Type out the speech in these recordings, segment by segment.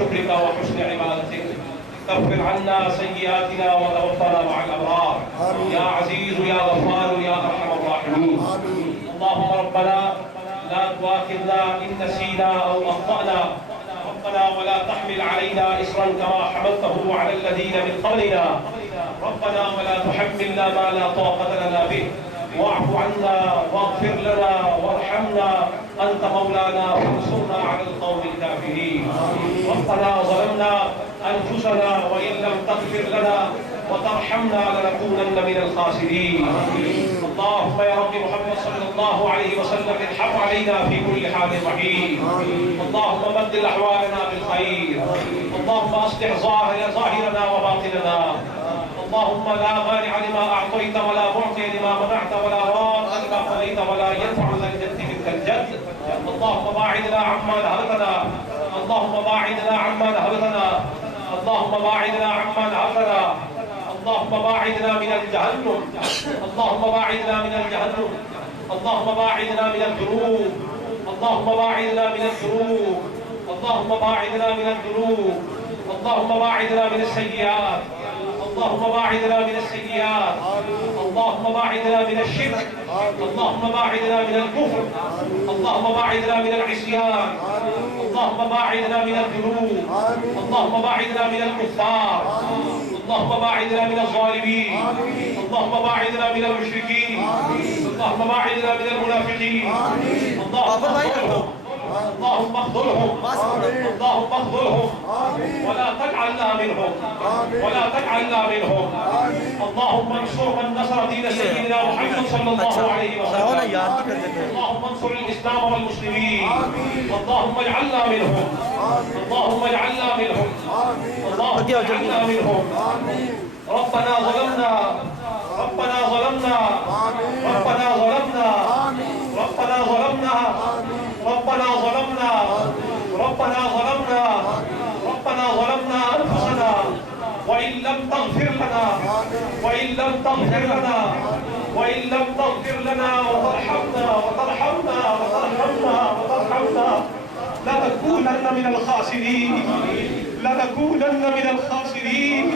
شكرك وحسن عبادتك. اغفر عنا سيئاتنا وتوفنا مع الأبرار. يا عزيز يا غفار يا أرحم الراحمين. اللهم ربنا لا تؤاخذنا إن نسينا أو أخطأنا. ربنا ولا تحمل علينا إصرا كما حملته على الذين من قبلنا. ربنا ولا تحملنا ما لا طاقة لنا به. واعف عنا واغفر لنا وارحمنا، أنت مولانا فانصرنا على القوم الكافرين. ربنا ظلمنا أنفسنا وإن لم تغفر لنا وترحمنا لنكونن من الخاسرين. اللهم يا رب محمد صلى الله عليه وسلم ارحم علينا في كل حال وحين. اللهم بدل أحوالنا بالخير. اللهم أصلح ظاهرنا وباطننا. اللهم لا مانع لما أعطيت ولا معطي لما منعت ولا راد لما قضيت ولا ينفع ذا الجد منك الجد. اللهم باعدنا عما نهبتنا. اللهم باعدنا عما نهبتنا. اللهم باعدنا عما نهبتنا. اللهم باعدنا من الجهنم. اللهم باعدنا من الجهنم. اللهم باعدنا من الذنوب. اللهم باعدنا من الذنوب. اللهم باعدنا من الذنوب. اللهم باعدنا من السيئات. اللهم باعدنا من السيئات. اللهم باعدنا من الشرك. اللهم باعدنا من الكفر. اللهم باعدنا من العصيان. اللهم باعدنا من الذنوب. اللهم باعدنا من الكفار. اللهم باعدنا من الظالمين. اللهم باعدنا من المشركين. اللهم باعدنا من المنافقين. اللهم اخذلهم. اللهم اخذلهم. اللهم اخذلهم ولا تجعلنا منهم. ولا تجعلنا منهم. اللهم انصر من نصر دين سيدنا محمد صلى الله عليه وسلم. اللهم انصر الإسلام والمسلمين. اللهم اجعلنا منهم. اللهم اجعلنا منهم. اللهم اجعلنا منهم. ربنا ظلمنا. ربنا ظلمنا. ربنا ظلمنا. ربنا ظلمنا. ربنا ظلمنا. ربنا ظلمنا. ربنا ظلمنا أنفسنا وإن لم تغفر لنا. وإن لم تغفر لنا. وإن لم تغفر لنا وترحمنا وترحمنا وترحمنا وترحمنا لنكونن من الخاسرين. لنكونن من الخاسرين.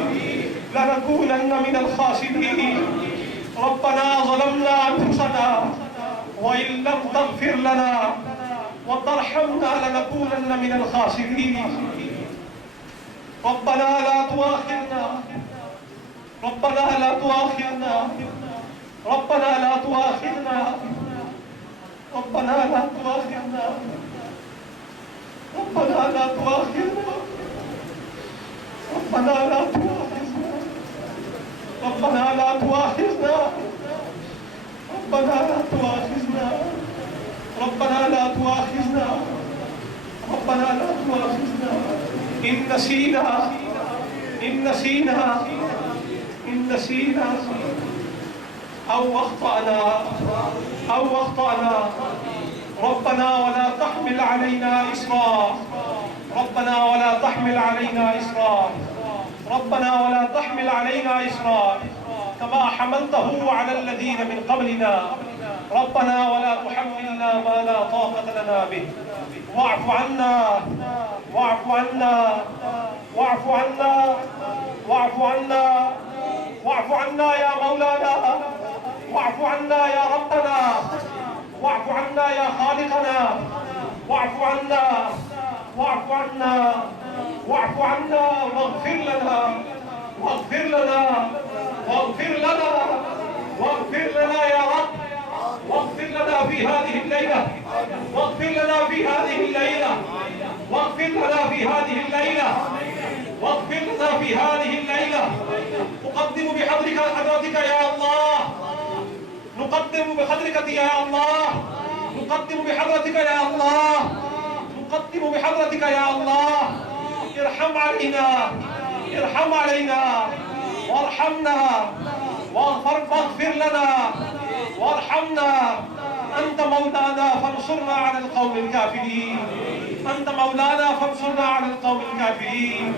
لنكونن من الخاسرين. ربنا ظلمنا أنفسنا وإن لم تغفر لنا وترحمنا لنكونن من الخاسرين. ربنا لا تؤاخذنا. ربنا لا تؤاخذنا. ربنا لا تؤاخذنا. ربنا لا تؤاخذنا. ربنا لا تؤاخذنا. ربنا لا تؤاخذنا. ربنا لا تؤاخذنا. ربنا لا تؤاخذنا. ربنا لا تؤاخذنا. ربنا لا تؤاخذنا إن نسينا. إن نسينا. إن نسينا أو أخطأنا. أو أخطأنا. ربنا ولا تحمل علينا إصرا. ربنا ولا تحمل علينا إصرا. ربنا ولا تحمل علينا إصرا كما حملته على الذين من قبلنا. ربنا ولا تحملنا ما لا طاقة لنا به. واعف عنا. واعف عنا. واعف عنا. واعف عنا. واعف عنا يا مولانا. واعف عنا يا ربنا. واعف عنا يا خالقنا. واعف عنا. واعف عنا. واعف عنا واغفر لنا. واغفر لنا. واغفر لنا. واغفر لنا يا رب. واغفر لنا في هذه الليلة. واغفر لنا في هذه الليلة. واغفر لنا في هذه الليلة. واغفر لنا في هذه الليلة. نقدم بحضرتك يا الله. نقدم بحضرتك يا الله. نقدم بحضرتك يا الله. نقدم بحضرتك يا الله. ارحم علينا. ارحم علينا وارحمنا واغفر لنا وارحمنا. أنت مولانا فانصرنا على القوم الكافرين. أنت مولانا فانصرنا على القوم الكافرين.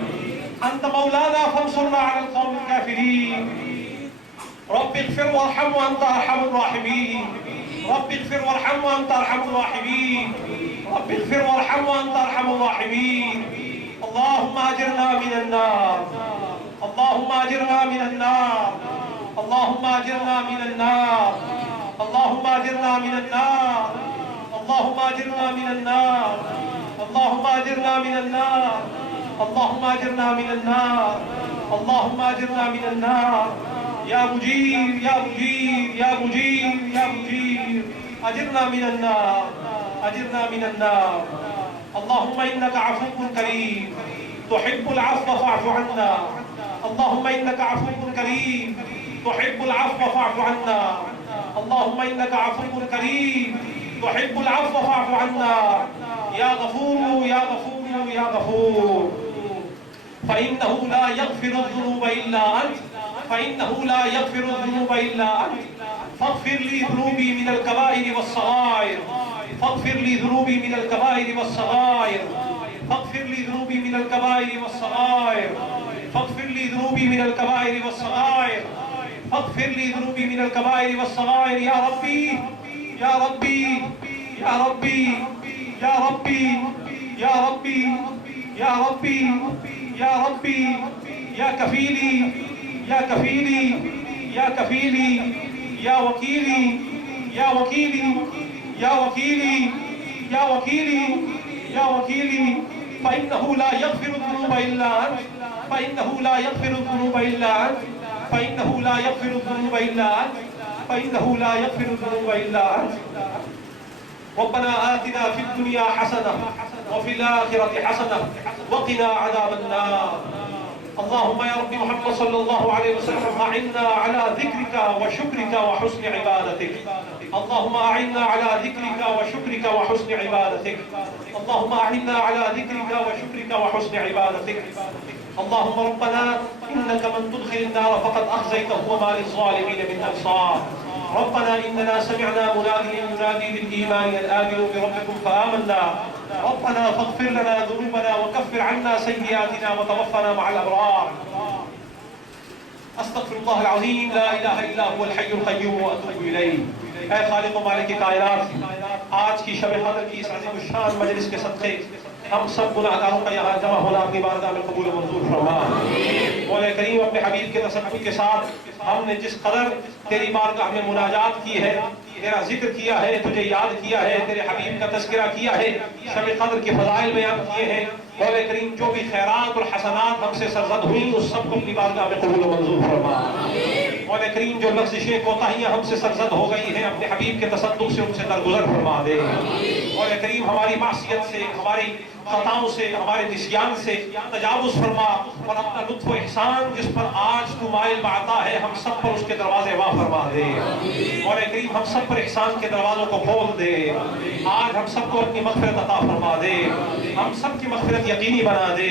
أنت مولانا فانصرنا على القوم الكافرين. رب اغفر وارحم وأنت أرحم الراحمين. رب اغفر وارحم وأنت أرحم الراحمين. رب اغفر وارحم وأنت أرحم الراحمين. اللهم أجرنا من النار اللهم أجرنا من النار اللهم أجرنا من النار اللهم أجرنا من النار اللهم أجرنا من النار اللهم أجرنا من النار اللهم أجرنا من النار اللهم أجرنا من النار يا مجير يا مجير يا مجير يا مجير أجرنا من النار أجرنا من النار اللهم إنك عفو كريم تحب العفو فاعف عنا اللهم إنك عفو كريم تحب العفو فاعف عنا اللهم إنك عفو كريم تحب العفو فاعف عنا يا غفور يا غفور يا غفور فإنه لا يغفر الذنوب إلا أنت فإنه لا يغفر الذنوب إلا أنت فاغفر لي ذنوبي من الكبائر والصغائر فاغفر لي ذنوبي من الكبائر والصغائر فاغفر لي ذنوبي من الكبائر والصغائر فاغفر لي ذنوبي من الكبائر والصغائر فاغفر لي ذنوبي من الكبائر والصغائر يا ربي يا ربي يا ربي يا ربي يا ربي يا ربي يا ربي يا كفيلي يا كفيلي يا كفيلي يا وكيلي يا وكيلي يا وكيلي يا وكيلي يا وكيلي فإنه لا يغفر الذنوب إلا أنت فإنه لا يغفر الذنوب إلا أنت فإنه لا يغفر الذنوب إلا أنت فإنه لا يغفر الذنوب إلا أنت ربنا آتنا في الدنيا حسنة وفي الآخرة حسنة وقنا عذاب النار اللهم يا رب محمد صلى الله عليه وسلم أعنا على ذكرك وشكرك وحسن عبادتك اللهم أعنا على ذكرك وشكرك وحسن عبادتك اللهم أعنا على ذكرك وشكرك وحسن عبادتك اللهم ربنا إنك من تدخل النار فقد أخزيته وما للظالمين من أنصار ربنا إننا سمعنا مناديا ينادي بالإيمان أن آمنوا بربكم فآمنا ربنا فاغفر لنا ذنوبنا وكفر عنا سيئاتنا وتوفنا مع الأبرار استغفر الله العظيم لا إله إلا هو الحي القيوم وأتوب إليه اے خالق و مالک کائنات آج کی شب قدر کی اس عظیم الشان مجلس کے صدقے ہم سب گناہگاروں کا یہاں جمع ہونا اپنی بارگاہ میں قبول و منظور فرما مولا کریم اپنے حبیب کے تصدق کے ساتھ ہم نے جس قدر تیری بارگاہ میں مناجات کی ہے تیرا ذکر کیا ہے تجھے یاد کیا ہے تیرے حبیب کا تذکرہ کیا ہے شب قدر کے فضائل بیان کیے ہیں مولا کریم جو بھی خیرات اور حسنات ہم سے سرزد ہوئیں اس سب کو اپنی بارگاہ میں قبول و منظور فرما مولا کریم جو لغزشیں کوتاہیاں ہم سے سرزد ہو گئی ہیں اپنے حبیب کے تصدق سے ان سے درگزر فرما دے مولا کریم ہماری معصیت سے ہماری خطاؤں سے ہمارے نسیان سے تجاوز فرما اور اپنا لطف و احسان جس پر آج تو مائل بعطا ہے ہم سب پر اس کے دروازے واہ فرما دے مولا کریم ہم سب پر احسان کے دروازوں کو کھول دے آج ہم سب کو اپنی مغفرت عطا فرما دے ہم سب کی مغفرت یقینی بنا دے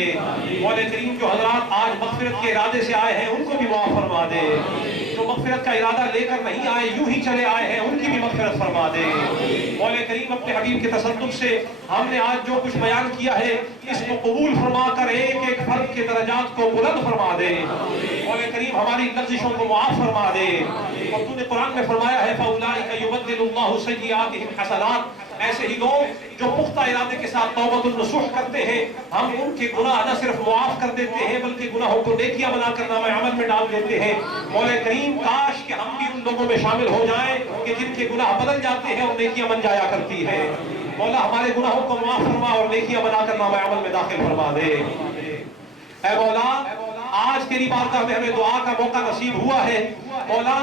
مولا کریم جو حضرات آج مغفرت کے ارادے سے آئے ہیں ان کو بھی معاف فرما دے جو مغفرت کا ارادہ لے کر نہیں آئے یوں ہی چلے آئے ہیں ان کی بھی مغفرت فرما دے مولا کریم اپنے حبیب کے تصدق سے ہم نے آج جو کچھ بیان کیا ہے اس کو قبول فرما کر ایک ایک فرد کے درجات کو بلند فرما دے مولا کریم ہماری لغزشوں کو معاف فرما دے اور تو نے قرآن میں فرمایا ہے فَأُولَٰئِكَ يُبَدِّلُ اللَّهُ سَيِّئَاتِهِمْ حَسَنَاتٍ ایسے ہی لوگ جو پختہ ارادے کے ساتھ توبۃ النصوح کرتے ہیں ہم ان کے گناہ نہ صرف معاف کر دیتے ہیں بلکہ گناہوں کو نیکیاں بنا کر نامہ عمل میں ڈال دیتے ہیں مولا کریم کاش کہ ہم بھی ان لوگوں میں شامل ہو جائیں کہ جن کے گناہ بدل جاتے ہیں اور نیکیاں بن جایا کرتی ہیں مولا ہمارے گناہوں کو معاف فرما اور نیکیاں بنا کر نامہ عمل میں داخل فرما دے اے مولا آج تیری بارگاہ میں ہمیں دعا کا موقع نصیب ہوا ہے مولا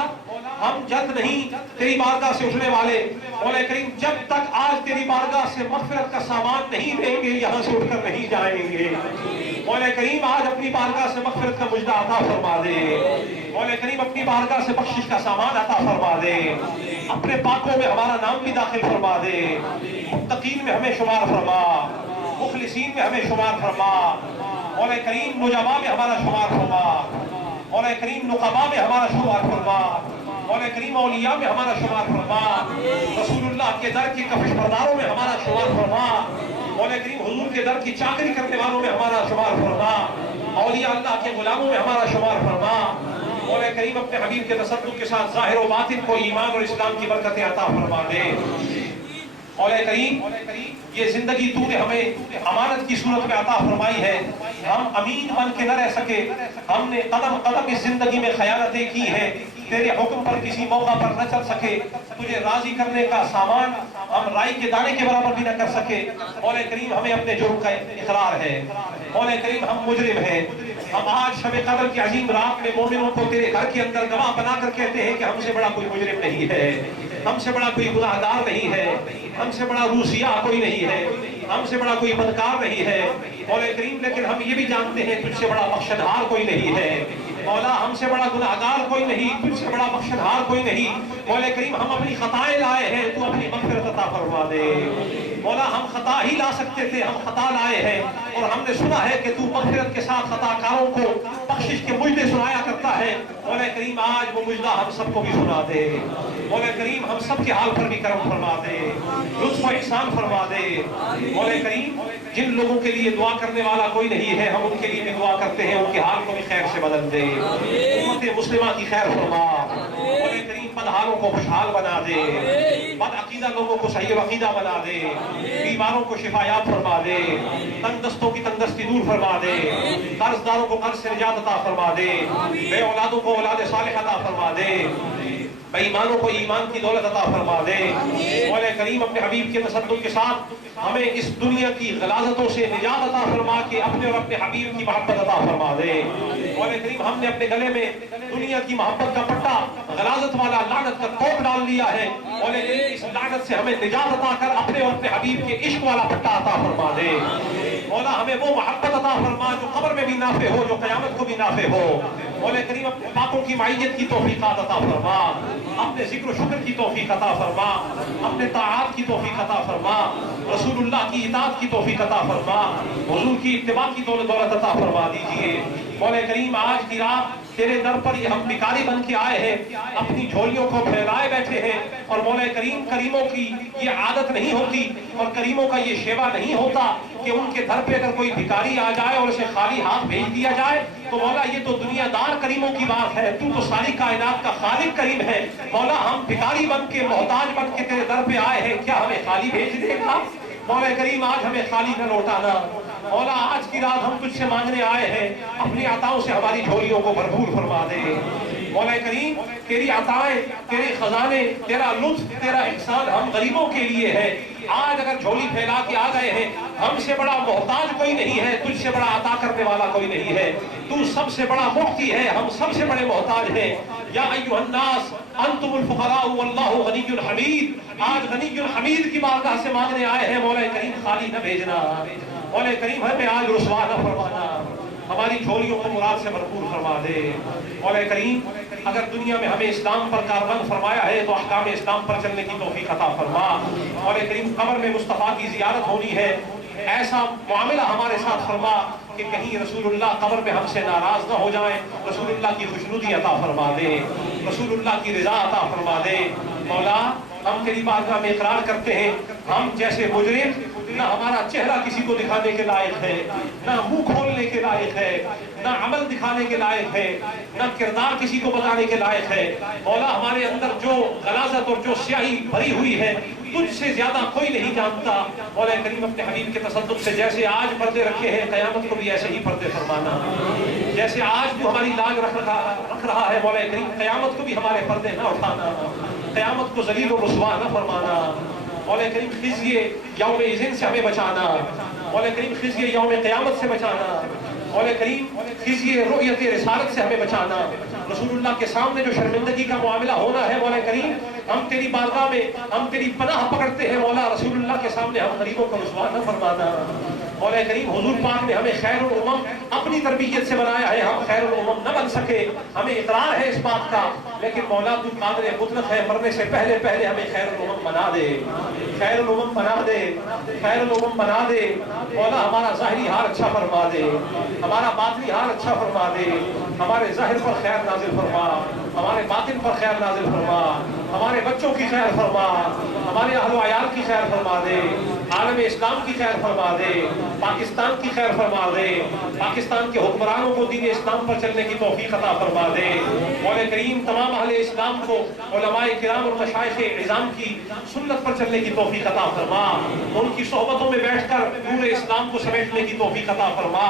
ہم جلد نہیں تیری بارگاہ سے اٹھنے والے مولا کریم جب تک آج تیری بارگاہ سے مغفرت کا سامان نہیں دیں گے یہاں سے اٹھ کر نہیں جائیں گے مولا کریم آج اپنی بارگاہ سے مغفرت کا مجدہ عطا فرما دے مولا کریم اپنی بارگاہ سے بخشش کا سامان عطا فرما دے اپنے پاکوں میں ہمارا نام بھی داخل فرما دے متقین میں ہمیں شمار فرما مخلصین میں ہمیں شمار فرما مولا کریم نجبا میں ہمارا شمار فرما مولا کریم نقبا میں ہمارا شمار فرما مولا کریم اولیاء میں ہمارا شمار فرما رسول اللہ کے در کی کفش برداروں میں ہمارا شمار فرما مولا کریم حضور کے در کی چاکری کرنے والوں میں ہمارا شمار فرما اولیاء اللہ کے غلاموں میں ہمارا شمار فرما مولا کریم اپنے حبیب کے تصدق کے ساتھ ظاہر و باطن کو ایمان اور اسلام کی برکتیں عطا فرما دے مولا کریم یہ زندگی تو نے ہمیں امانت کی صورت میں عطا فرمائی ہے، ہم امین بن کے نہ رہ سکے، ہم نے قدم قدم اس زندگی میں خیانتیں کی ہیں، تیرے حکم پر کسی موقع پر نہ چل سکے، تجھے راضی کرنے کا سامان ہم رائی کے دانے کے برابر بھی نہ کر سکے۔ مولا کریم ہمیں اپنے جرم کا اقرار ہے، مولا کریم ہم مجرم ہیں، ہم آج شب قدر کی عظیم رات میں مومنوں کو تیرے گھر کے اندر گواہ بنا کر کہتے ہیں کہ ہم سے بڑا کوئی مجرم نہیں ہے، ہم سے بڑا کوئی گناہگار نہیں ہے، ہم سے بڑا روسیہ کوئی نہیں ہے، ہم سے بڑا کوئی بدکار نہیں ہے مولا کریم، لیکن ہم یہ بھی جانتے ہیں تجھ سے بڑا بخشنہار کوئی نہیں ہے مولا، ہم سے بڑا گناہگار کوئی نہیں، تجھ سے بڑا بخشنہار کوئی نہیں مولا کریم، ہم اپنی خطائیں لائے ہیں، تو اپنی مغفرت عطا فرما دے مولا، ہم خطا ہی لا سکتے تھے، ہم خطا لائے ہیں، اور ہم نے سنا ہے کہ تو مغفرت کے ساتھ خطا کاروں کو بخشش کے مجدے سنایا کرتا ہے مولا کریم، آج وہ مجدہ ہم سب کو بھی سنا دے مولا کریم، ہم سب کے حال پر بھی کرم فرما دے، لطف و احسان فرما دے مولا کریم، جن لوگوں کے لیے دعا کرنے والا کوئی نہیں ہے ہم ان کے لیے بھی دعا کرتے ہیں، ان کے حال کو بھی خیر سے بدل دے، امت مسلمہ کی خیر فرما مولا کریم، بدحالوں کو خوشحال بنا دے، بد عقیدہ لوگوں کو صحیح عقیدہ بنا دے، بیماروں کو شفا یاب فرما دے، تنگ دستوں کی تندرستی دور فرما دے، قرض داروں کو قرض سے نجات عطا فرما دے، بے اولادوں کو اولاد صالح عطا فرما دے، بے ایمانوں کو ایمان کی دولت عطا فرما دے مولا کریم، اپنے حبیب کے تصدق کے ساتھ ہمیں اس دنیا کی غلاظتوں سے نجات عطا فرما کے اپنے اور اپنے حبیب کی محبت عطا فرما دے مولا کریم، ہم نے اپنے گلے میں دنیا کی محبت کا پٹا غلاظت والا لعنت کا توپ ڈال لیا ہے مولا کریم، اس لعنت سے ہمیں نجات عطا کر اپنے اور اپنے حبیب کے عشق والا پٹا عطا فرما دے مولا، ہمیں وہ محبت عطا فرما جو قبر میں بھی نافع ہو، جو قیامت کو بھی نافع ہو مولا کریم، اپنے پاکوں کی معیت کی توفیقات عطا فرما، اپنے ذکر و شکر کی توفیق عطا فرما، اپنے طاعات کی توفیق عطا فرما، رسول اللہ کی اطاعت کی توفیق عطا فرما، حضور کی اتباع کی دولت عطا فرما دیجئے مولا کریم، آج کی رات تیرے در پر یہ ہم بھکاری بن کے آئے ہیں، اپنی جھولیوں کو پھیلائے بیٹھے ہیں، اور مولا کریم، کریموں کی یہ عادت نہیں ہوتی اور کریموں کا یہ شیوا نہیں ہوتا کہ ان کے در پہ اگر کوئی بھکاری آ جائے اور اسے خالی ہاتھ بھیج دیا جائے تو مولا یہ تو دنیا دار کریموں کی بات ہے، تو ساری کائنات کا خالق کریم ہے مولا، ہم بھکاری بن کے محتاج بن کے تیرے در پہ آئے ہیں، کیا ہمیں خالی بھیج دے گا مولا کریم؟ آج ہمیں خالی نہ لوٹانا مولا، آج کی رات ہم تجھ سے مانگنے آئے ہیں، اپنی عطاؤں سے ہماری جھولیوں کو بھرپور فرما دے مولا کریم، تیری عطائیں، تیرے خزانے، تیرا لطف، تیرا احسان ہم غریبوں کے لیے ہے، آج اگر جھولی پھیلا کے آ گئے ہیں، ہم سے بڑا محتاج کوئی نہیں ہے، تجھ سے بڑا عطا کرنے والا کوئی نہیں ہے، تو سب سے بڑا مفتی ہے، ہم سب سے بڑے محتاج ہیں، یا ایھا الناس انتم الفقراء واللہ غنی حمید، آج غنی حمید کی بارگاہ سے مانگنے آئے ہیں مولا کریم، خالی نہ بھیجنا مولا کریم، ہمیں آج رسوا نہ فرمانا، ہماری جھولیوں کو مراد سے بھرپور فرما دے مولا کریم، اگر دنیا میں ہمیں اسلام پر کاربند فرمایا ہے تو احکام اسلام پر چلنے کی توفیق عطا فرما مولا کریم، قبر میں مصطفیٰ کی زیارت ہونی ہے، ایسا معاملہ ہمارے ساتھ فرما کہ کہیں رسول اللہ قبر میں ہم سے ناراض نہ ہو جائیں، رسول اللہ کی خوشنودی عطا فرما دے، رسول اللہ کی رضا عطا فرما دے مولا، ہم تیری بارگاہ میں اقرار کرتے ہیں، ہم جیسے مجرم نہ ہمارا چہرہ کسی کو دکھانے کے لائق ہے، نہ منہ کھولنے کے لائق ہے، نہ عمل دکھانے کے لائق ہے، نہ کردار کسی کو بتانے کے لائق ہے مولا، ہمارے اندر جو غلاظت اور جو سیاہی بھری ہوئی ہے تجھ سے زیادہ کوئی نہیں جانتا مولا کریم، اپنے حبیب کے تصدق سے جیسے آج پردے رکھے ہیں قیامت کو بھی ایسے ہی پردے فرمانا، جیسے آج تو ہماری لاج رکھ رہا ہے مولا کریم، قیامت کو بھی ہمارے پردے نہ اٹھانا، قیامت کو ذلیل و رسوا نہ فرمانا مولا کریم، خزی یوم اذن سے ہمیں بچانا مولا کریم، خزی یوم قیامت سے بچانا مولا کریم، خزی رؤیت رسالت سے ہمیں بچانا، رسول اللہ کے سامنے جو شرمندگی کا معاملہ ہونا ہے مولا کریم، ہم تیری بارگاہ میں ہم تیری پناہ پکڑتے ہیں مولا، رسول اللہ کے سامنے ہم غریبوں کو رسوا نہ فرمانا مولا کریم، حضور پاک نے ہمیں خیر الامم اپنی تربیت سے بنایا ہے، ہم خیر الامم نہ بن سکے، ہمیں اقرار ہے اس بات کا، لیکن مولا تو قادر مطلق ہے، مرنے سے پہلے پہلے ہمیں خیر الامم بنا دے، خیر الامم بنا دے، خیر الامم بنا دے مولا، ہمارا ظاہری حال اچھا فرما دے، ہمارا باطنی حال اچھا فرما دے، ہمارے ظاہر پر خیر نازل فرما، ہمارے باطن پر خیر نازل فرما، ہمارے بچوں کی خیر فرما، ہمارے اہل و عیال کی خیر فرما دے، عالم اسلام کی خیر فرما دے، پاکستان کی خیر فرما دے، پاکستان کے حکمرانوں کو دین اسلام پر چلنے کی توفیق عطا فرما دے۔ مولا کریم تمام اہل اسلام کو علماء کرام اور مشائخ عظام کی سنت پر چلنے کی توفیق عطا فرما، ان کی صحبتوں میں بیٹھ کر نور اسلام کو سمیٹنے کی توفیق عطا فرما،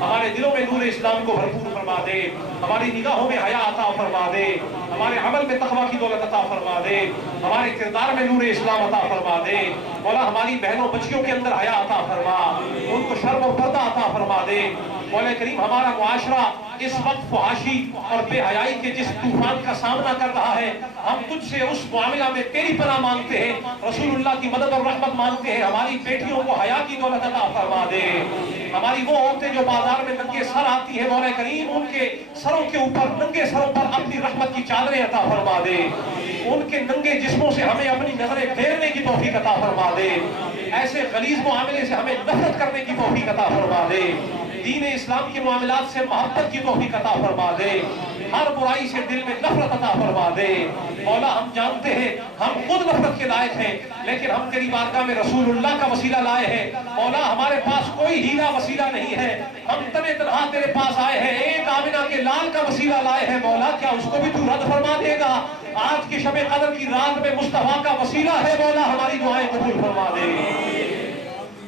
ہمارے دلوں میں نور اسلام کو بھرپور فرما دے، ہماری نگاہوں میں حیا عطا فرما دے، ہمارے عمل میں تقویٰ کی دولت عطا فرما دے، ہمارے کردار میں نور اسلام عطا فرما دے۔ مولا ہماری بہنوں بچیوں کے اندر حیا عطا فرما، ان کو شرم و پردہ عطا فرما دے۔ مولا کریم ہمارا معاشرہ اس وقت فحاشی اور بے حیائی کے جس طوفان کا سامنا کر رہا ہے، ہم تجھ سے اس معاملہ میں تیری پناہ مانگتے ہیں، رسول اللہ کی مدد اور رحمت مانگتے ہیں، ہماری بیٹیوں کو حیا کی دولت عطا فرما دے۔ ہماری وہ عورتیں جو بازار میں ننگے سر آتی ہیں، مولا کریم ان کے سروں کے اوپر ننگے سروں پر اپنی رحمت کی چادریں عطا فرما دے، ان کے ننگے جسموں سے ہمیں اپنی نظریں پھیرنے کی توفیق عطا فرما دے، ایسے غلیظ معاملے سے ہمیں نفرت کرنے کی توفیق عطا فرما دے، دین اسلام کے معاملات سے محبت کی توفیق عطا فرما دے، ہر برائی سے دل میں نفرت عطا فرما دے۔ مولا ہم جانتے ہیں ہم خود نفرت کے لائق ہیں، لیکن ہم تیری بارگاہ میں رسول اللہ کا وسیلہ لائے ہیں۔ مولا ہمارے پاس کوئی ہیرا وسیلہ نہیں ہے، ہم تنے تنہا تیرے پاس آئے ہیں، ایک آمنہ کے لال کا وسیلہ لائے ہیں۔ مولا کیا اس کو بھی تو رد فرما دے گا؟ آج کی شب قدر کی رات میں مصطفیٰ کا وسیلہ ہے، مولا ہماری دعائیں قبول فرما دے۔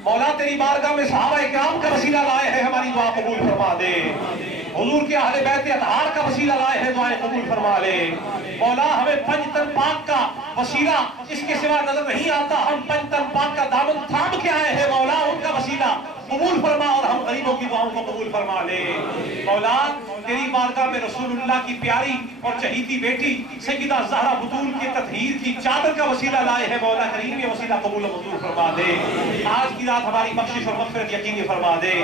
مولا تیری بارگاہ میں صحابہ کرام کا وسیلہ لائے ہیں، ہماری دعا قبول فرما دے۔ حضور کے اہل بیت اطہار کا وسیلہ لائے ہیں، دعائیں قبول فرما لے۔ مولا ہمیں پنج تن پاک کا وسیلہ اس کے سوا نظر نہیں آتا، ہم پنج تن پاک کا دامن تھام کے آئے ہیں، مولا ان کا وسیلہ قبول فرما اور ہم غریبوں کی دعاؤں کو قبول فرما لے۔ مولا تیری بارگاہ میں رسول اللہ کی پیاری اور چہیتی بیٹی سیدہ زہرا بطول کی تطہیر کی چادر کا وسیلہ لائے ہیں، مولا کریم یہ وسیلہ قبول و منظور فرما دے۔ آج کی رات ہماری بخشش اور مغفرت یقینی فرما دے۔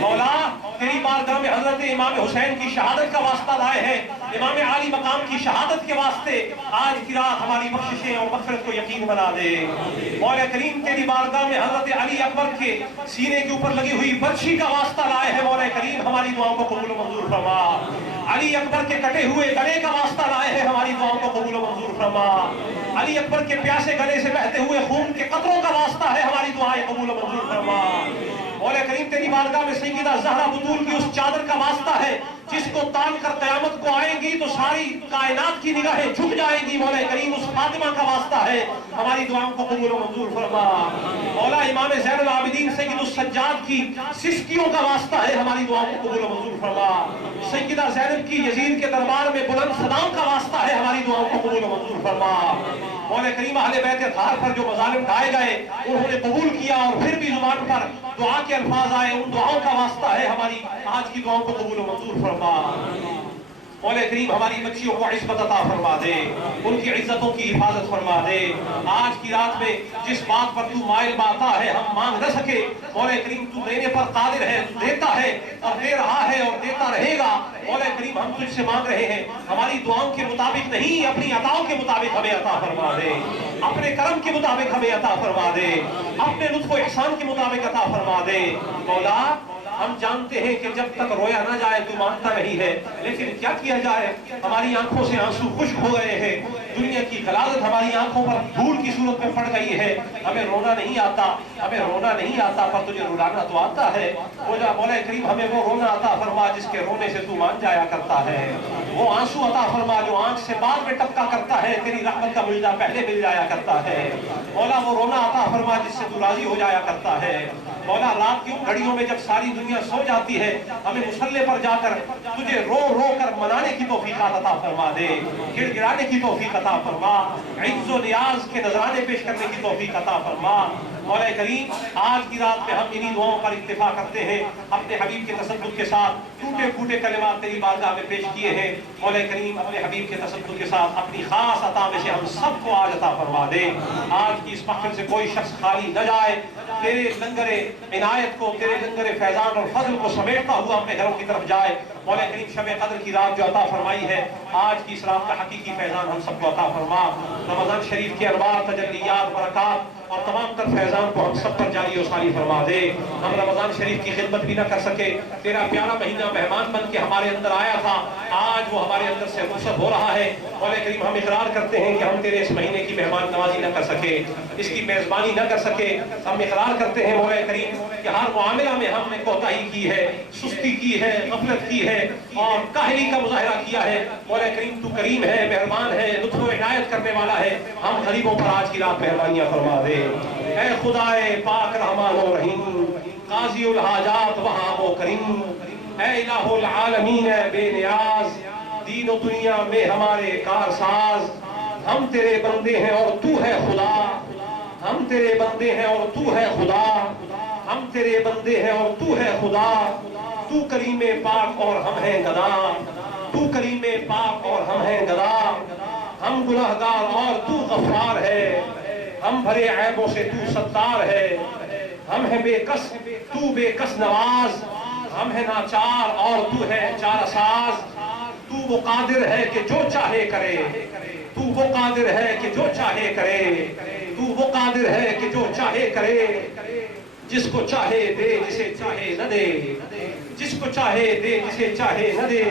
مولا تیری بارگاہ میں حضرت امام حسین کی شہادت کا واسطہ لائے ہیں، امام عالی مقام کی شہادت کے واسطے آج کی رات ہماری بخششیں اور مغفرت کو یقین بنا دے۔ مولا کریم تیری بارگاہ میں حضرت علی اکبر کے سینے کے اوپر لگی ہوئی برچھی کا واسطہ لائے ہیں، مولا کریم ہماری دعاؤں کو قبول و منظور فرما۔ علی اکبر کے کٹے ہوئے گلے کا واسطہ لائے ہیں، ہماری دعاؤں کو قبول و منظور فرما۔ علی اکبر کے پیاسے گلے سے بہتے ہوئے خون کے قطروں کا واسطہ ہے، ہماری دعائیں قبول و منظور فرما۔ مولا کریم تیری بارگاہ میں سیدہ زہرا بطول کی اس چادر کا واسطہ ہے جس کو تان کر قیامت کو آئیں گی تو ساری کائنات کی نگاہیں جھک جائیں گی، مولا کریم اس فاطمہ کا واسطہ ہے، ہماری دعاؤں کو قبول و منظور فرما۔ مولا امام زین العابدین سید السجاد کی سسکیوں کا واسطہ ہے، ہماری دعاؤں کو قبول و منظور فرما۔ سیدہ زینب کی یزید کے دربار میں بلند صداؤں کا واسطہ ہے، ہماری دعاؤں کو قبول و منظور فرما۔ مولا کریم اہل بیت اطہار پر جو مظالم ڈھائے گئے انہوں نے قبول کیا، اور پھر بھی زبان پر دعا کے الفاظ آئے، ان دعاؤں کا واسطہ ہے، ہماری آج کی دعاؤں کو قبول و منظور فرما۔ مولا کریم ہماری بچیوں کو عزت عطا فرما دے، ان کی عزتوں کی حفاظت فرما دے۔ آج کی رات میں جس بات پر تو مائل باتا ہے ہم مانگ نہ سکے، مولا کریم تو دینے پر قادر ہے، تو دیتا ہے اور دے رہا ہے اور دیتا رہے گا۔ مولا کریم ہم تجھ سے مانگ رہے ہیں، ہماری دعاؤں کے مطابق نہیں، اپنی عطاؤں کے مطابق ہمیں عطا فرما دے، اپنے کرم کے مطابق ہمیں عطا فرما دے، اپنے لطف و احسان کے مطابق عطا فرما دے۔ مولا ہم جانتے ہیں کہ جب تک رویا نہ جائے تو مانتا نہیں ہے، لیکن کیا کیا جائے، ہماری آنکھوں سے آنسو خشک ہو گئے ہیں، دنیا کی غلاظت ہماری آنکھوں پر دھول کی صورت میں پڑ گئی ہے، ہمیں رونا نہیں آتا، ہمیں رونا نہیں آتا، پر تجھے رلانا تو آتا ہے۔ مولا کریم ہمیں وہ رونا عطا فرما جس کے رونے سے تو مان جایا کرتا ہے، وہ آنسو عطا فرما جو آنکھ سے بعد میں ٹپکا کرتا ہے، تیری رحمت کا ملجا پہلے مل جایا کرتا ہے۔ مولا وہ رونا عطا فرما جس سے تو راضی ہو جایا کرتا ہے۔ مولا رات کی ان گھڑیوں میں جب ساری دنیا سو جاتی ہے، ہمیں مصلے پر جا کر تجھے رو رو کر منانے کی توفیق عطا فرما دے، گڑ گڑانے کی توفیق عطا فرما، عز و نیاز کے نذرانے پیش کرنے کی توفیق عطا فرما۔ مولا کریم آج کی رات میں ہم انہی دعاؤں پر اکتفا کرتے ہیں، اپنے حبیب کے تصدق کے ساتھ ٹوٹے پھوٹے کلمات تیری بارگاہ میں پیش کیے ہیں۔ مولا کریم اپنے حبیب کے تصدق کے ساتھ اپنی خاص عطا میں سے ہم سب کو آج عطا فرما دے۔ آج کی اس محفل سے کوئی شخص خالی نہ جائے، تیرے لنگر عنایت کو، تیرے لنگر فیضان اور فضل کو سمیٹتا ہوا اپنے گھروں کی طرف جائے۔ مولا کریم شب قدر کی رات جو عطا فرمائی ہے، آج کی اس رات کا حقیقی فیضان ہم سب کو عطا فرما، رمضان شریف کے انوار، تجلیات، برکات اور تمام تر فیضان کو ہم سب پر جاری و ساری فرما دے۔ ہم رمضان شریف کی خدمت بھی نہ کر سکے، تیرا پیارا مہینہ مہمان بن کے ہمارے اندر آیا تھا، آج وہ ہمارے اندر سے رخصت ہو رہا ہے۔ مولا کریم ہم اقرار کرتے ہیں کہ ہم تیرے اس مہینے کی مہمان نوازی نہ کر سکے، اس کی میزبانی نہ کر سکے۔ ہم اقرار کرتے ہیں مولا کریم کہ ہر معاملہ میں ہم نے کوتاہی کی ہے، سستی کی ہے، غفلت کی ہے اور کاہلی کا مظاہرہ کیا ہے۔ مولا کریم تو کریم ہے، مہربان ہے، لطف و عنایت کرنے والا ہے، ہم غریبوں پر آج کی رات مہربانیاں فرما دے۔ اے خدائے پاک رحمان و رحیم، قاضی الحاجات وہاب و کریم، اے الہ العالمین، اے بے نیاز، دین و دنیا میں ہمارے کارساز، ہم تیرے بندے ہیں اور تو ہے خدا، ہم تیرے بندے ہیں اور تو ہے خدا، ہم تیرے بندے ہیں اور تو ہے خدا، تو کریم پاک اور ہم ہیں گدا، تو کریم پاک اور ہم ہیں گدا، ہم گناہگار اور تو غفار ہے، ہم بھرے عیبوں سے تو ستار ہے، ہم ہیں بے کس تو بے کس نواز، ہم ہیں ناچار اور تو ہے چارہ ساز، تو وہ قادر ہے کہ جو چاہے کرے، تو وہ قادر ہے کہ جو چاہے کرے، تو وہ قادر ہے کہ جو چاہے کرے، جس کو چاہے دے جسے چاہے نہ دے، جس کو چاہے دے جسے چاہے نہ دے،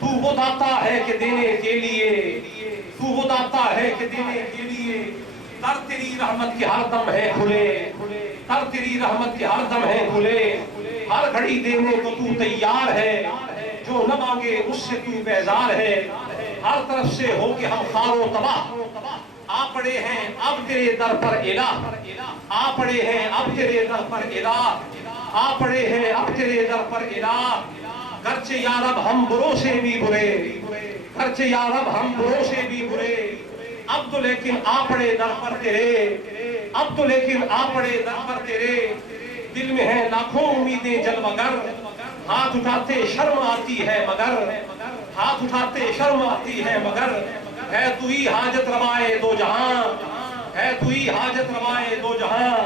تو وہ داتا ہے کہ دینے کے لیے، تو وہ داتا ہے کہ دینے کے لیے، در تیری رحمت کے ہر دم ہے کھلے، در تیری رحمت کے ہر دم ہے کھلے، ہر گھڑی دینے کو تو تیار ہے، جو نہ مانگے اس سے تو بیزار ہے، ہر طرف سے ہو کے ہم خار و تباہ، آ پڑے ہیں اب تیرے در پر الہ، آ پڑے ہیں اب تیرے در پر الہ، آ پڑے ہیں اب تیرے در پر الہ، گرچہ یا رب ہم بروں سے بھی برے، گرچہ یا رب ہم بروں سے بھی برے، اب تو لیکن آ پڑے در پر تیرے، اب تو لیکن آ پڑے در پر تیرے، دل میں ہیں لاکھوں امیدیں جلوگر، ہاتھ اٹھاتے شرم آتی ہے مگر، ہاتھ اٹھاتے شرم آتی ہے مگر، ہے تو ہی حاجت روائے دو جہاں، ہے تو ہی حاجت روائے دو جہاں،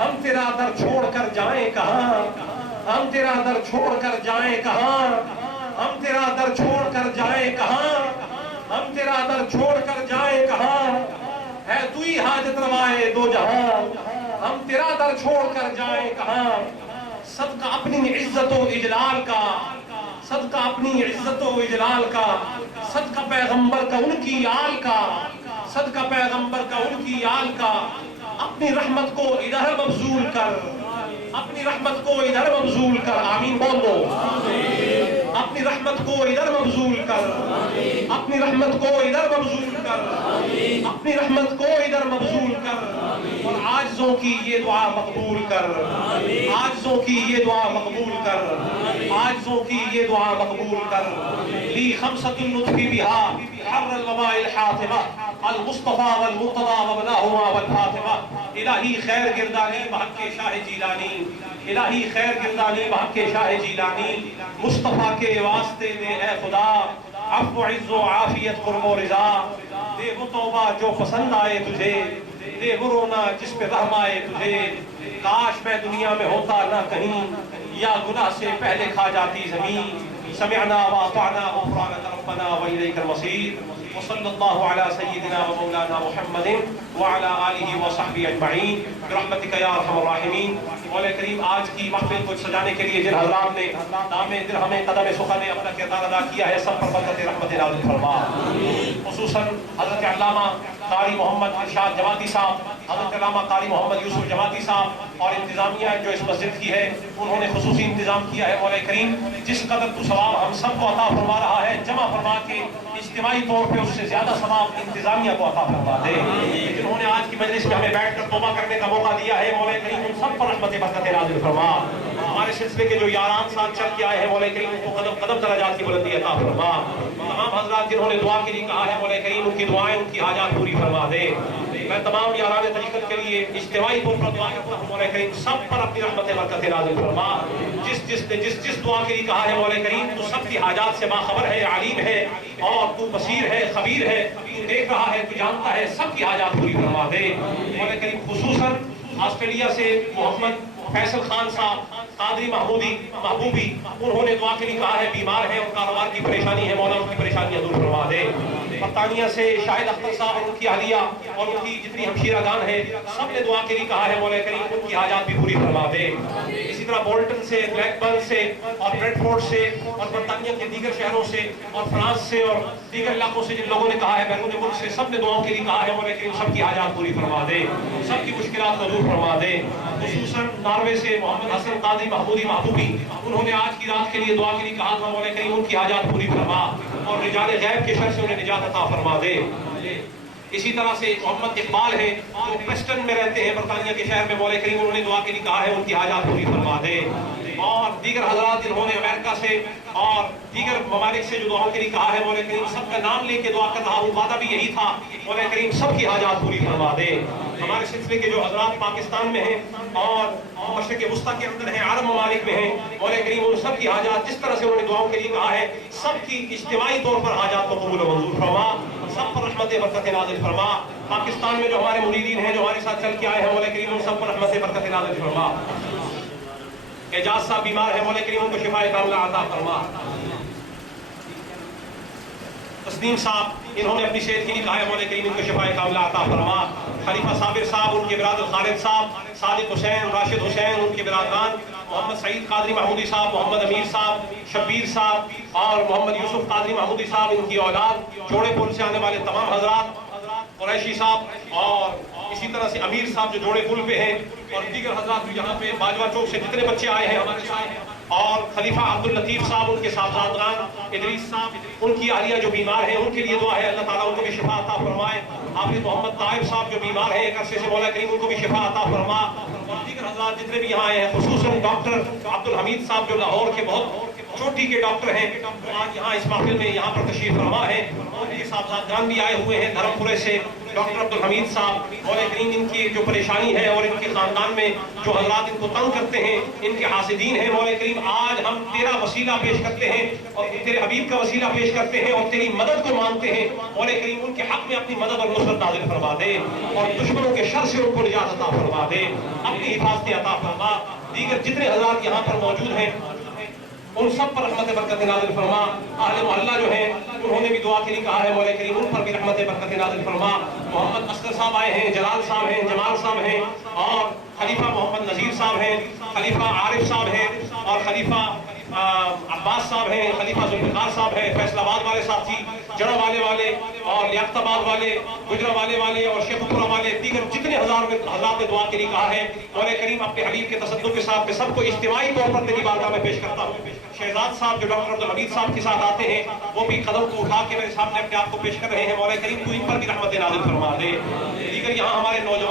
ہم تیرا در چھوڑ کر جائیں کہاں، ہم تیرا در چھوڑ کر جائیں کہاں، ہم تیرا در چھوڑ کر جائیں کہاں، ہم تیرا در چھوڑ کر جائیں کہاں، ہے تو ہی حاجت روائے دو جہاں، ہم تیرا در چھوڑ کر جائیں کہاں، صدقہ اپنی عزت و اجلال کا، صدقہ اپنی عزت و اجلال کا، صدقہ پیغمبر کا ان کی آل کا، صدقہ پیغمبر کا ان کی آل کا، اپنی رحمت کو ادھر مبذول کر، اپنی رحمت کو ادھر مبذول کر، آمین بول دو، اپنی رحمت کو ادھر مبذول کر، اپنی رحمت کو ادھر مبذول کر، اپنی رحمت کو ادھر مبذول کر، اور عاجزوں کی یہ دعا مقبول کر، عاجزوں کی یہ دعا مقبول کر، عاجزوں کی یہ دعا مقبول کر، لی خمسۃ اللطف بها حر الوباء الحاطمہ المصطفیٰ والمرتضیٰ وابناہما والفاطمہ، الہی خیر گردانی بحق شاہ جیلانی، الہی خیر گردانی بحق شاہ جیلانی، مصطفیٰ کے واسطے میں اے خدا عفو عز و عافیت قرب و رضا، دے وہ توبہ جو پسند آئے تجھے، دے وہ رونا جس پہ رحم آئے تجھے، کاش میں دنیا میں ہوتا نہ کہیں، یا گناہ سے پہلے کھا جاتی زمین، سمعنا واطعنا غفرانک ربنا والیک المصیر، وصلی اللہ علی سیدنا و مولانا محمد وعلی آلہ وصحبہ اجمعین برحمتک یا ارحم الراحمین۔ مولا کریم آج کی محفل کو سجانے کے لیے جن حضرات نے نام درہم قدم سخن اپنا کردار ادا کیا ہے، سب پر برکت رحمت نازل فرما، خصوصاً حضرت علامہ قاری محمد ارشاد جماعتی صاحب، حضرت علامہ قاری محمد یوسف جماعتی صاحب اور انتظامیہ جو اس مسجد کی ہے، انہوں نے خصوصی انتظام کیا ہے۔ مولا کریم جس قدر تو ثواب ہم سب کو عطا فرما رہا ہے، جمع فرما کے اجتماعی طور پہ اس سے زیادہ ثواب انتظامیہ کو عطا فرما دے، جنہوں نے آج کی مجلس میں ہمیں بیٹھ کر توبہ کرنے کا موقع دیا ہے، مولا کریم ان سب پر رحمت برکت نازل فرما، ہمارے سلسلے کے جو یاران ساتھ چل کے آئے ہیں، مولا کریم ان کو قدم قدم درجات کی بلندی عطا فرما، تمام حضرات جنہوں نے دعا کے لیے کہا ہے، مولا کریم ان کی دعائیں ان کی حاجات پوری فرما دے، میں تمام یاران طریقت کے لیے اجتماعی طور پر دعا کرتا ہوں، مولا کریم سب پر اپنی رحمت برکت نازل فرما، جس دعا کے لیے کہا ہے مولا کریم تو سب کی حاجات سے باخبر ہے، علیم ہے اور تو بصیر ہے، خبیر ہے، تو دیکھ رہا ہے، تو جانتا ہے، سب کی حاجات پوری فرما دے۔ مولا کریم خصوصاً آسٹریلیا سے محمد فیصل خان صاحب قادری محبوبی، انہوں نے دعا کے لیے کہا ہے، بیمار ہے اور کاروبار کی پریشانی ہے، مولا ان کی پریشانیاں دور فرما دے۔ برطانیہ سے شاہد اختر صاحب اور ان کی اہلیہ اور ان کی جتنی ہمشیرہ گان ہیں، سب نے دعا کے لیے کہا ہے، مولا کریم ان کی حاجات بھی پوری فرما دے۔ اسی طرح بولٹن سے، بلیک برن سے اور بریڈ فورڈ سے اور برطانیہ کے دیگر شہروں سے اور فرانس سے اور دیگر علاقوں سے جن لوگوں نے کہا ہے، بیرون ملک سے، سب نے دعاؤں کے لیے کہا ہے، مولا کریم سب کی حاجات پوری فرما دے، سب کی مشکلات کو دور فرما دے۔ خصوصاً ناروے سے محمد حسن قادری محبوبی، انہوں نے آج کی رات کے لیے دعا کے لیے کہا تھا، مولا کریم ان کی حاجات پوری فرما اور رجال غیب کے شر سے انہیں نجات عطا فرما دے۔ اسی طرح سے محمد اقبال ہیں جو پریسٹن میں رہتے ہیں برطانیہ کے شہر میں، مولا کریم انہوں نے دعا کے لیے کہا ہے ان کی حاجات پوری فرما دے۔ اور دیگر حضرات جنہوں نے امریکہ سے اور دیگر ممالک سے جو دعاؤں کے لیے کہا ہے، مولا کریم سب کا نام لے کے دعا کر رہا ہوں، وعدہ بھی یہی تھا، مولا کریم سب کی حاجات پوری فرما دے۔ ہمارے سلسلے کے جو حضرات پاکستان میں ہیں اور مشرق وسطیٰ کے اندر ہیں، عرب ممالک میں ہیں، مولا کریم ان سب کی حاجات جس طرح سے انہوں نے دعاؤں کے لیے کہا ہے، سب کی اجتماعی طور پر حاجات کو قبول و منظور فرما، سب پر رحمت برکت نازل فرما۔ پاکستان میں جو ہمارے مریدین ہیں، جو ہمارے ساتھ چل کے آئے ہیں، مولا کریم ان سب پر رحمت برکت نازل فرما۔ اعجاز صاحب بیمار ہیں، مولا کریم ان کو شفا کاملہ عطا فرما۔ تسنیم صاحب انہوں نے اپنی صحت کے لیے کہا ہے، مولا کریم ان کو شفا کاملہ عطا فرما۔ خلیفہ صابر صاحب، ان کے برادر خالد صاحب، صادق حسین، راشد حسین، ان کے برادران، محمد سعید قادری محمودی صاحب، محمد امیر صاحب، شبیر صاحب اور محمد یوسف قادری محمودی صاحب، ان کی اولاد، جوڑے پل سے آنے والے تمام حضرات، قریشی صاحب اور اسی طرح سے امیر صاحب جو جوڑے پل پہ ہیں اور دیگر حضرات بھی یہاں پہ باجوہ چوک سے جتنے بچے آئے ہیں ہمارے ساتھ، اور خلیفہ عبداللطیف صاحب، ان کے صاحبزادگان، ادریس صاحب، ان کی اہلیہ جو بیمار ہیں، ان کے لیے دعا ہے، اللہ تعالیٰ ان کو بھی شفا عطا فرمائے۔ حافظ محمد طائب صاحب جو بیمار ہیں ایک عرصے سے، مولا کریم ان کو بھی شفا عطا فرما۔ اور دیگر حضرات جتنے بھی یہاں آئے ہیں، خصوصاً ڈاکٹر عبدالحمید صاحب جو لاہور کے بہت چوٹی کے ڈاکٹر ہیں، آج یہاں اس محفل میں یہاں پر تشریف فرما ہے، ان کے صاحبزادگان بھی آئے ہوئے ہیں دھرم پورے سے، ڈاکٹر عبدالحمید صاحب، مولا کریم ان کی جو پریشانی ہے اور ان کے خاندان میں جو حضرات ان کو تنگ کرتے ہیں، ان کے حاسدین ہیں، مولا کریم آج ہم تیرا وسیلہ پیش کرتے ہیں اور تیرے حبیب کا وسیلہ پیش کرتے ہیں اور تیری مدد کو مانتے ہیں، مولا کریم ان کے حق میں اپنی مدد اور نصرت نازل فرما دے اور دشمنوں کے شر سے ان کو نجات عطا فرما دے، اپنی حفاظت عطا فرما۔ دیگر جتنے حضرات یہاں پر موجود ہیں ان سب پر رحمت برکت نازل فرما۔ اہل محلہ جو ہیں انہوں نے بھی دعا کے لیے کہا ہے، مولا کریم ان پر بھی رحمت برکت نازل فرما۔ محمد اصغر صاحب آئے ہیں، جلال صاحب ہیں، جمال صاحب ہیں اور خلیفہ محمد نذیر صاحب ہیں، خلیفہ عارف صاحب ہیں اور خلیفہ عباس صاحب ہیں، خلیفہ ذوالفقار صاحب ہیں، فیصل آباد والے ساتھی، جڑا والے اور لیاقت آباد والے، گجرا والے اور شیخ پورہ والے، دیگر جتنے حضرات نے دعا کے لیے کہا ہے، مولا کریم اپنے حبیب کے تصدق کے ساتھ میں سب کو اجتماعی طور پر تیری بارگاہ میں پیش کرتا ہوں۔ شہزاد صاحب جو ڈاکٹر عبدالحمید صاحب کے ساتھ آتے ہیں، وہ بھی قدم کو اٹھا کے میرے سامنے اپنے آپ کو پیش کر رہے ہیں، مولا کریم تو ان پر بھی رحمت نازل فرما دے۔ دیگر یہاں ہمارے نوجوان